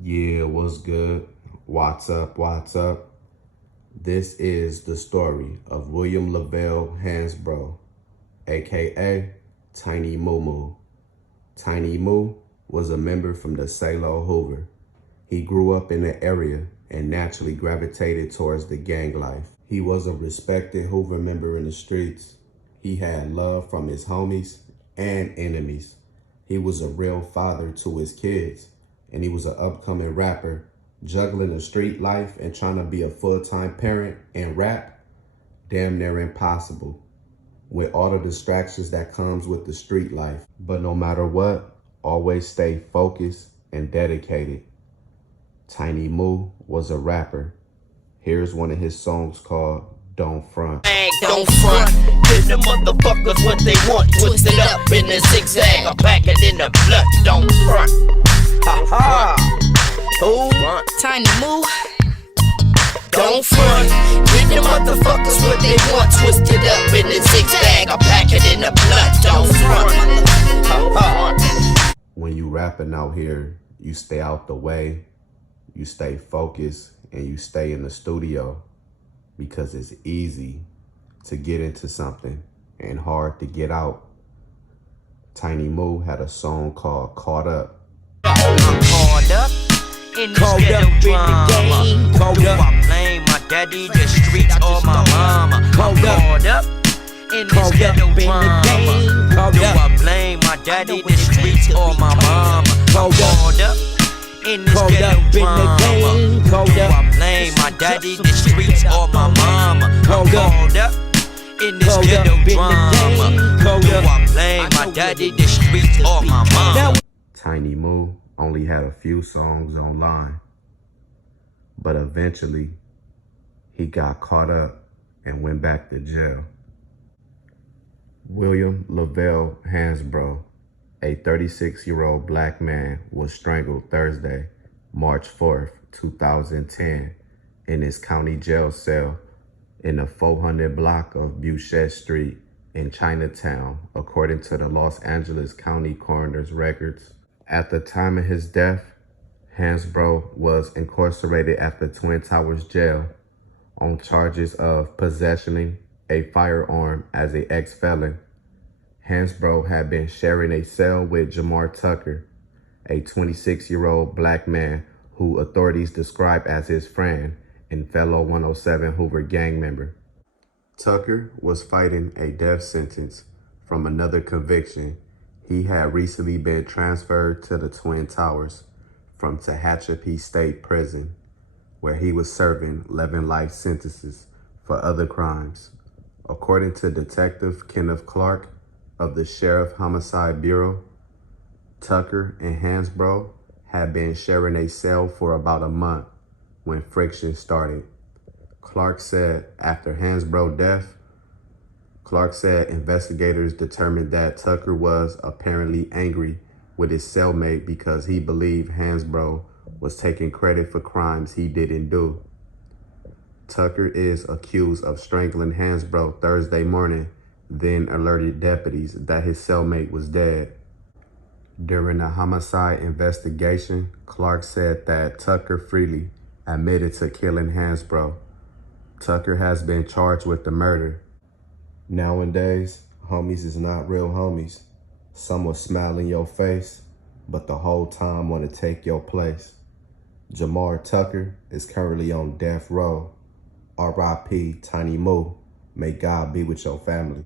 Yeah, what's good? What's up? What's up? This is the story of William Lavelle Hansbrough, aka Tiny Moo Moo. Tiny Moo was a member from the Hoover. He grew up in the area and naturally gravitated towards the gang life. He was a respected Hoover member in the streets. He had love from his homies and enemies. He was a real father to his kids, and he was an upcoming rapper, juggling the street life and trying to be a full-time parent and rap, damn near impossible, with all the distractions that comes with the street life. But no matter what, always stay focused and dedicated. Tiny Moo was a rapper. Here's one of his songs called Don't Front. Don't front, give the motherfuckers what they want. Twist it up in the zigzag, or pack it in the blood. Don't front. Ha ha. Who? Tiny Moo. Don't front, give the motherfuckers what they want. Twist it up in the zigzag, or pack it in the blood. Don't front. Ha ha. When you rapping out here, you stay out the way, you stay focused, and you stay in the studio, because it's easy to get into something and hard to get out. Tiny Moo had a song called Caught Up. I'm caught up in this ghetto drama. Do I blame my daddy, the streets, or my mama? I'm caught up in this ghetto drama. Do I blame my daddy, the streets, or my mama? I'm caught up in this ghetto drama. Do I blame my daddy, the streets, or my mama? I'm caught up in this ghetto drama. Do I blame my daddy, the streets, or my mama? Tiny Moo only had a few songs online, but eventually he got caught up and went back to jail. William Lavelle Hansbrough, a 36-year-old black man, was strangled Thursday, March 4th, 2010, in his county jail cell in the 400 block of Boucher Street in Chinatown, according to the Los Angeles County Coroner's records. At the time of his death, Hansbrough was incarcerated at the Twin Towers jail on charges of possessing a firearm as an ex-felon. Hansbrough had been sharing a cell with Jamar Tucker, a 26-year-old black man who authorities described as his friend and fellow 107 Hoover gang member. Tucker was fighting a death sentence from another conviction. He had recently been transferred to the Twin Towers from Tehachapi State Prison, where he was serving 11 life sentences for other crimes. According to Detective Kenneth Clark of the Sheriff Homicide Bureau, Tucker and Hansbrough had been sharing a cell for about a month when friction started. Clark said after Hansbrough's death, investigators determined that Tucker was apparently angry with his cellmate because he believed Hansbrough was taking credit for crimes he didn't do. Tucker is accused of strangling Hansbrough Thursday morning, then alerted deputies that his cellmate was dead. During the homicide investigation, Clark said that Tucker freely admitted to killing Hansbrough. Tucker has been charged with the murder. Nowadays, homies is not real homies. Some will smile in your face, but the whole time want to take your place. Jamar Tucker is currently on death row. R.I.P. Tiny Moo. May God be with your family.